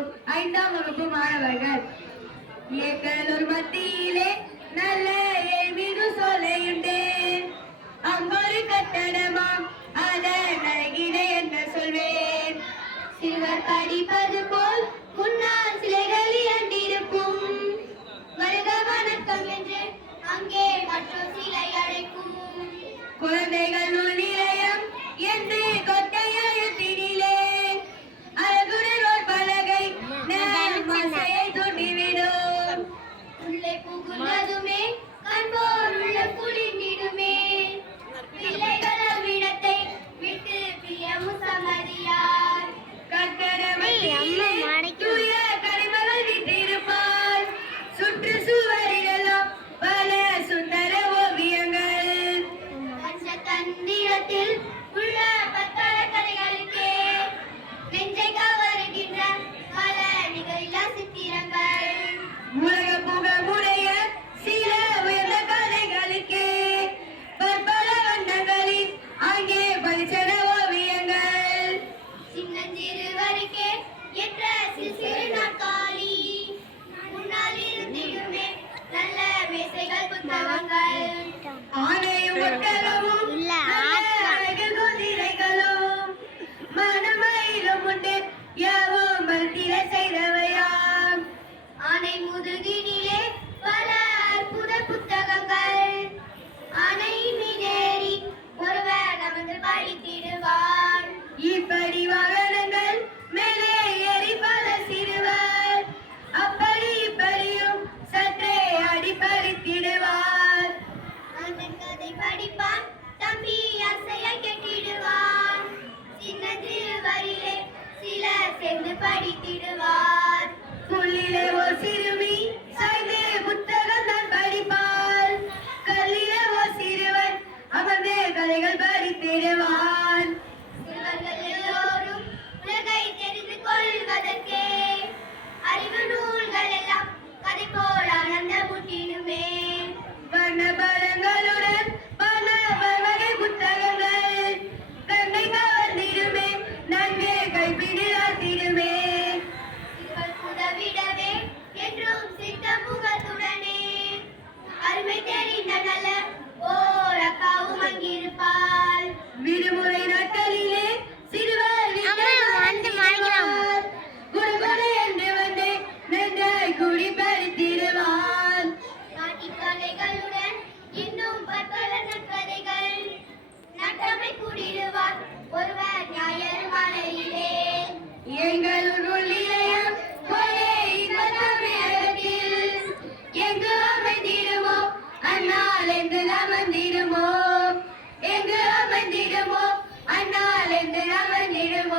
படிக்கும் 5ஆம் வகுப்பு மாணவர்கள். எங்களூர் மத்தியிலே நல்ல ஏமிகு சோலையுண்டு. அங்கொரு கட்டடமாம் அதன் அழகினை என்ன சொல்வேன். சிறுவர் படிப்பது போல் முன்னால் சிலைகள் இரண்டிருக்கும். வருக வணக்கம் என்று அங்கே மற்றொரு சிலை அழைக்கும். குழந்தைகள் நூல் நிலையம் என்று கொட்டையத்தினிலே அழகுடன் பலகை மசையை தூண்டிவிடும். உள்ளே புகுந்ததுமே கண்போர் உள்ள குளிர்ந்திடுமே. பிள்ளைகள் அவ்விடத்தை விட்டு பிரியமும் சம்மதியார். தூய கனிமகள் விட்டிருப்பார். சுற்று சுவரிலெல்லாம் பல சுந்தர ஓவியங்கள். பஞ்ச தந்திரத்தில் உள்ள பத்தர கதைகளுக்கே நெஞ்சை கவருகின்ற பல நிகழில்லா சித்திரங்கள். உலக புகமுடைய சில உயர்ந்த கதைகளுக்கே பற்பல வண்ணங்களில் அங்கே பலிச்சன ஓவியங்கள். சின்னஞ்சிறுவருக்கே என்ற சிறு நாற்காலி. முன்னால் இருந்திடுமே நல்ல மேசைகள் புத்தகங்கள். ஆணையும் ஒட்டகமும் குதிரைகளும் மனமயிலும் உண்டு யாவும் பல்திர செய்தவையாம். ஆனை முதுகினிலே பல அற்புத புத்தகங்கள். ஆனை மீதேறி ஒருவர் அமர்ந்து படித்திடுவார். இப்படி வாகனங்கள் மேலே ஏறி பல சிறுவர் அப்படி இப்படியும் சற்றே அடி படித்திடுவார். அந்த கதை படிப்பான் தம்பி அசையை கெட்டிடுவான். சின்ன சிறுவரிலே சில சேர்ந்து படித்திடுவார். புள்ளிலே ஒரு சிறுமி சாய்ந்து புத்தகம் தான் படிப்பார். கல்லிலே ஒரு சிறுவன் அமர்ந்து கதைகள் படித்திடுவான். சிறுவர்கள் எல்லோரும் உலகை தெரிந்து கொள்வதற்கே அறிவு நூல்கள் எல்லாம் கதை போல் ஆனந்தமூட்டிடுமே. வண்ண பழங்களுடன் பல வகை புத்தகங்கள் கண்ணை கவர்ந்திடுமே. நன்கு கைப்பிடித்திடுமே. உதவிடவே என்றும் சித்த முகத்துடனே அருமை தெரிந்த நல்ல ஓர் அக்காவும் அங்கிருப்பாள். விடுமுறை நாட்களிலே சிறுவர் குடுகுடு என்று வந்து நன்றாய் கூடி படித்திடுவார். நாட்டிக்கதைகளுடன் இன்னும் பற்பல நற்கதைகள் நட்டமை கூடிடுவார் ஒருவர் ஞாயிறு மாலையிலே. எங்களூர் நிலையம் ஒரே இந்த தமிழகத்தில் எங்கு அமைந்திடுமோ அண்ணால் என்று அமர்ந்திடுமோ. எங்கு அமைந்திடுமோ அண்ணால் என்று அமர்ந்திடுமோ.